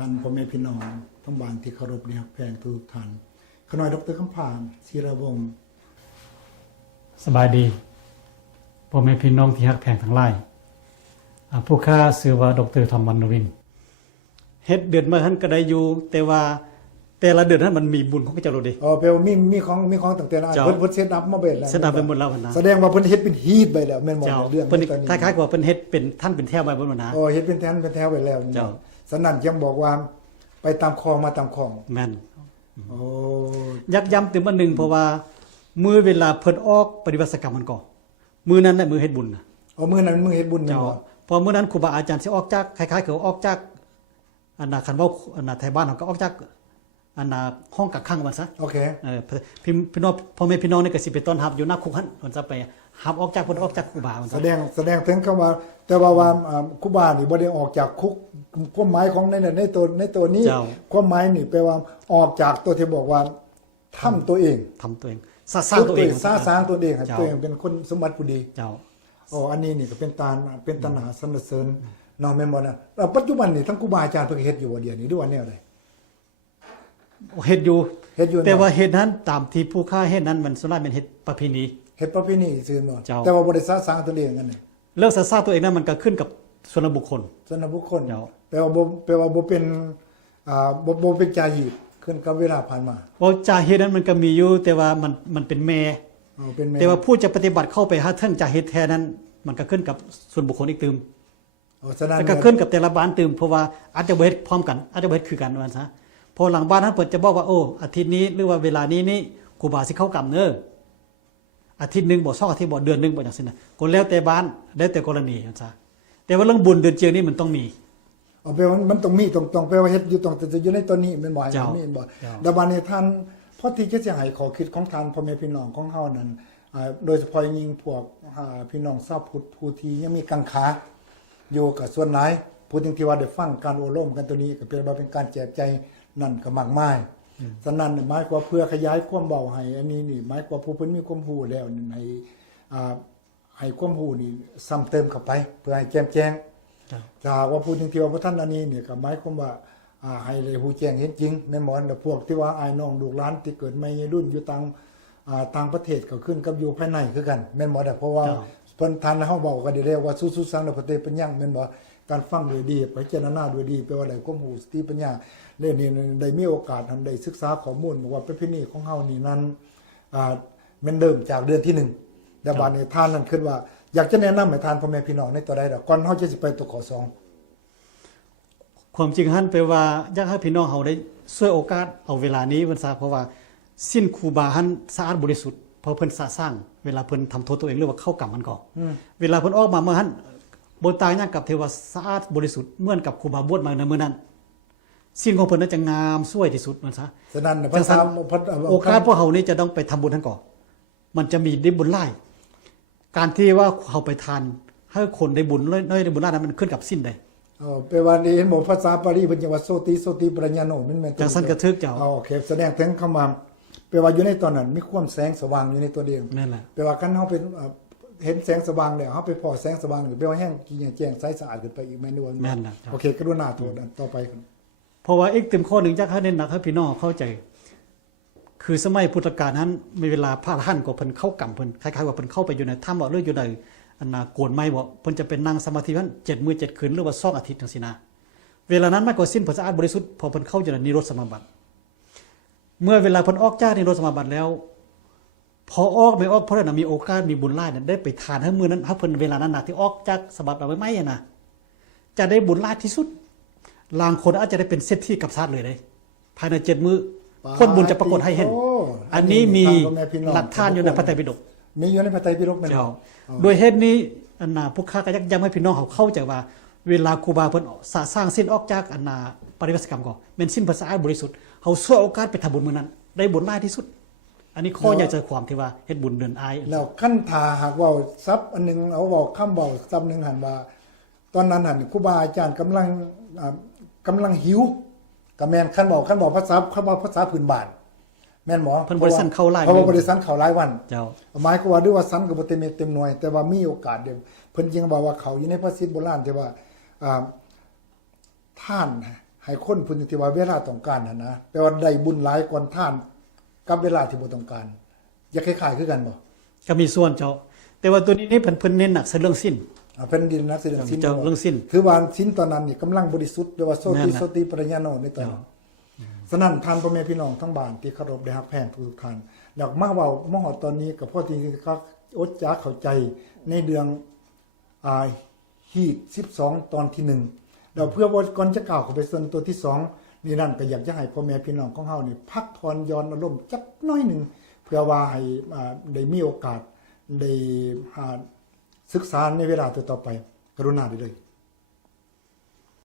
ท่านพ่อแม่พี่น้องทั้งบ้านที่เคารพเนี่ยแพงทุกท่านขน้อยดร.คำพานศิรวงศ์สบายดีพ่อแม่พี่น้องที่ฮักแพงทั้งหลายผู้ข้าชื่อว่าดร.ธรรมวรรณวินเฮ็ดเดือนมาท่านก็ได้อยู่แต่ว่าแต่ละเดือนนั้นมันมีบุญของพระเจ้าโลดเด้แปลว่ามีของตั้งแต่นั้นเพิ่นเซตอัพมาเบิดแล้วเซตอัพไปหมดแล้วนะแสดงว่าเพิ่นเฮ็ดเป็นฮีทไปแล้วแม่นบ่เรื่องเพิ่นคล้ายๆกับว่าเพิ่นเฮ็ดเป็นท่านเป็นแถวไว้บนนะเฮ็ดเป็นแถวไว้แล้วเจ้าฉะนั้นยังบอกว่าไปตามคลองมาตามคลองแม่นโอ้ยักย้ำถึงมื้อนึงเพราะว่ามื้อเวลาเพิ่นออกปฏิบัติกรรมมันก็มื้อนั้นน่ะมื้อเฮ็ดบุญน่ะมื้อนั้นมื้อเฮ็ดบุญเจ้าพอมื้อนั้นครูบาอาจารย์สิออกจากคล้ายๆคือออกจากอันน่ะคันเว้าอันน่ะไทยบ้านเฮาก็ออกจากอันน่ะห้องกักขังมันซะโอเคพี่น้องพ่อแม่พี่น้องนี่ก็สิไปต้อนรับอยู่หน้าคุกหั่นมันจะไปรับออกจากเพิ่นออกจากครูบามันแสดงถึงคำว่าแต่ว่าครูบานี่บ่ได้ออกจากคุกความหมายของในตัวนี้ความหมายนี่แปลว่าออกจากตัวที่บอกว่าทำตัวเองสร้างตัวเองสร้างตัวเองให้ตัวเองเป็นคนสมบัติผู้ดีเจ้าอันนี้นี่ก็เป็นตาหนาสรรเสริญเนาะแม่นบ่นะแล้วปัจจุบันนี่ทั้งครูบาอาจารย์เพิ่นเฮ็ดอยู่ว่าเดี๋ยวนี้ด้วยแนวใดเฮ็ดอยู่แต่ว่าเฮ็ดนั้นตามที่ผู้ค้าเฮ็ดนั้นมันส่วนใหญ่เป็นเฮ็ดประเพณีซื่อบ่แต่ว่าบ่ได้สร้างตัวเองกันนี่เรื่องสร้างตัวเองนั้นมันก็ขึ้นกับส่วนบุคคลแปลว่าบ่เป็นบ่เป็นจาหีบขึ้นกับเวลาผ่านมาจาหีบนั้นมันก็มีอยู่แต่ว่ามันเป็นแม่แต่ว่าผู้จะปฏิบัติเข้าไปหาเทิงจาหีบแท้นั้นมันก็ขึ้นกับส่วนบุคคลอีกตึมแล้วก็ขึ้นกับแต่ละบ้านตึมเพราะว่าอาจจะบ่เฮ็ดพร้อมกันอาจจะบ่เฮ็ดคือกันว่าซะพอหลังบ้านนั้นเปิดจะบอกว่าโอ้อาทิตย์นี้หรือว่าเวลานี้นี่ครูบาสิเข้ากรรมเด้ออาทิตย์นึงบ่2อาทิตย์บ่เดือนนึงบ่จังซี่นะก็แล้วแต่บ้านแล้วแต่กรณีว่าซะแต่ว่าเรื่องบุญเดือนเจียงนี่มันต้องมีแปลว่ามันต้องมีต้องแปลว่าเฮ็ดอยู่ต้องจะอยู่ในตัวนี้แม่นบ่ให้มีบ่ดาบานี้ท่านพอที่จะสิให้ขอคิดของท่านพ่อแม่พี่น้องของเฮานั้นโดยเฉพาะยิ่งพวกพี่น้องชาวพุทธผู้ที่ยังมีกังขาอยู่กับส่วนหลายผู้ที่ว่าได้ฟังการอบรมกันตัวนี้ก็เป็นการแจกใจนั่นก็มากมายฉะนั้นหมายความเพื่อขยายความเบาให้อันนี้นี่หมายความผู้เพิ่นมีความรู้แล้วให้ความรู้นี่ซ้ำเติมเข้าไปเพื่อให้แจ่มแจ้งถ้าว่าผู้ที่ว่าบ่ทันอันนี้นี่ก็หมายความว่าให้ได้ฮู้แจ้งเห็นจริงแม่นบ่แต่พวกที่ว่าอ้ายน้องลูกหลานที่เกิดใหม่รุ่นอยู่ต่างประเทศก็ขึ้นกับอยู่ภายในคือกันแม่นบ่เพราะว่าเพิ่นท่านเฮาเว้ากันได้แล้วว่าสุสังนปเตปัญญังแม่นบ่การฟังด้วยดีพิจารณาด้วยดีแปลว่าได้ความรู้สติปัญญาเรื่องนี้ได้มีโอกาสได้ศึกษาข้อมูลว่าประเพณีของเฮานี่นั้นแม่นเดิมจากเดือนที่1แต่บัดนี้ท่านนั้นคิดว่าอยากจะแนะนำให้ท่านพ่อแม่พี่น้องในตัวใดดอกก่อนเฮาจะสิไปตัวข้อ2ความจริงหั่นแปลว่าอยากให้พี่น้องเฮาได้ช่วยโอกาสเอาเวลานี้เพิ่นซะเพราะว่าสิ้นครูบาหั่นสะอาดบริสุทธิ์เพราะเพิ่นสร้างเวลาเพิ่นทำโทษตัวเองหรือว่าเข้ากรรมมันก็เวลาเพิ่นออกมาเมื่อหั่นบ่ต่างหยังกับเทวสะอาดบริสุทธิ์เหมือนกับครูบาบวชมาในมื้อนั้นสิ่งของเพิ่นน่าจะงามสวยที่สุดมันซะฉะนั้นโอกาสพวกเฮานี่จะต้องไปทำบุญทั้งก่อนมันจะมีได้บุญหลายการที่ว่าเฮาไปทานให้คนได้บุญน้อยได้บุญหลายนั้นมันขึ้นกับสิ้นได้แปลว่านี่เห็นบอกภาษาปาลีเพิ่นว่าโสติปรัญญาโนมันแม่นจังซั่นกระทึกเจ้าโอเคแสดงถึงคำว่าแปลว่าอยู่ในตอนนั้นมีความแสงสว่างอยู่ในตัวเดียวนั่นแหละแปลว่าคันเฮาเป็นเห็นแสงสว่างแล้วเฮาไปพอแสงสว่างหรือแปลว่าแห้งแจ้งใสสะอาดขึ้นไปอีกแม่นบ่โอเคกรุณาโทษต่อไปเพราะว่าอีกเต็มข้อนึงอยากให้เน้นหนักให้พี่น้องเข้าใจคือสมัยพุทธกาลนั้นมีเวลาพระอรหันต์ก็เพิ่นเข้ากรรมเพิ่นคล้ายๆว่าเพิ่นเข้าไปอยู่ในถ้ำบ่หรืออยู่ในอันน่ะโกนไม้บ่เพิ่นจะเป็นนั่งสมาธินั้น7มื้อ7คืนหรือว่า2อาทิตย์จังซี่นะเวลานั้นมันก็สิ้นเพิ่นสะอาดบริสุทธิ์พอเพิ่นเข้าอยู่ในนิโรธสมาบัติเมื่อเวลาเพิ่นออกจากนิโรธสมาบัติแล้วพอออกไม่ออกเพราะนั้นมีโอกาสมีบุญหลายได้ไปทานให้มื้อนั้นถ้าเพิ่นเวลานั้นน่ะที่ออกจากสมาบัติเอาไว้ไม่น่ะจะได้บุญหลายที่สุดลางคนอาจจะได้เป็นเศรษฐีกับชาติเลยได้ภายใน7มื้อผลบุญจะปรากฏให้เห็นอันนี้มีหลักฐานอยู่ในพระไตรปิฎกมีอยู่ในพระไตรปิฎกแม่นโดยเหตุนี้อันน่ะพวกข้าก็ยักย้ำให้พี่น้องเขาเข้าใจว่าเวลาครูบาเพิ่นสร้างสิ้นออกจากอันน่ะปฏิบัติกรรมก็แม่นสิ้นภาษาบริสุทธิ์เฮาช่วยโอกาสไปทำบุญมื้อนั้นได้บุญหลายที่สุดอันนี้ข้อใหญ่ใจความที่ว่าเฮ็ดบุญเดือนอายแล้วคั่นทาหากว่าทรัพย์อันนึงเอาเว้าคำเว้าซ้ำนึงหั่นว่าตอนนั้นหั่นครูบาอาจารย์กำลังหิวก็แม่นคั่นบอกภาษาพื้นบ้านแม่นหมอเพิ่นบ่ได้สั่นเข้าหลายเพราะว่าบ่ได้สั่นเข้าหลายวันเจ้าหมายความว่าด้วยว่าสั่นก็บ่เต็มหน่วยแต่ว่ามีโอกาสเด้เพิ่นจึงบอกว่าเขาอยู่ในภาษิตโบราณที่ว่าท่านใ ให้คนพุ่นที่ว่าเวลาต้องการนะแปลว่าได้บุญหลายกว่าท่านกับเวลาที่บ่ต้องการอย่าคล้ายๆคือกันบ่ ก็มีส่วนเจ้าแต่ว่าตัวนี้นี่เพิ่นเน้นหนักเรื่องสิ้น แผ่นดินนะสิเรื่องสิ้น เจ้าเรื่องสิ้น คือว่าสิ้นตอนนั้นนี่กำลังบริสุทธิ์แปลว่าโสติ นั่นน่ะ โสติปัญญาโนในตอนนั้นฉะนั้นท่านพ่อแม่พี่น้องทั้งบ้านที่เคารพได้รับแพงทุกท่านอยากมาเว้ามาฮอดตอนนี้กับพ่อที่เขาอดจะเข้าใจในเรื่องฮีท12ตอนที่1แล้วเพื่อว่าก่อนจะกล่าวเข้าไปส่วนตัวที่2นี่นั่นก็อยากจะให้พ่อแม่พี่น้องของเฮานี่พักผ่อนย้อนอารมณ์จักหน้อยหนึงเพื่อว่าให้ได้มีโอกาสได้ศึกษาในเวลาต่อๆไปกรุณาได้เลย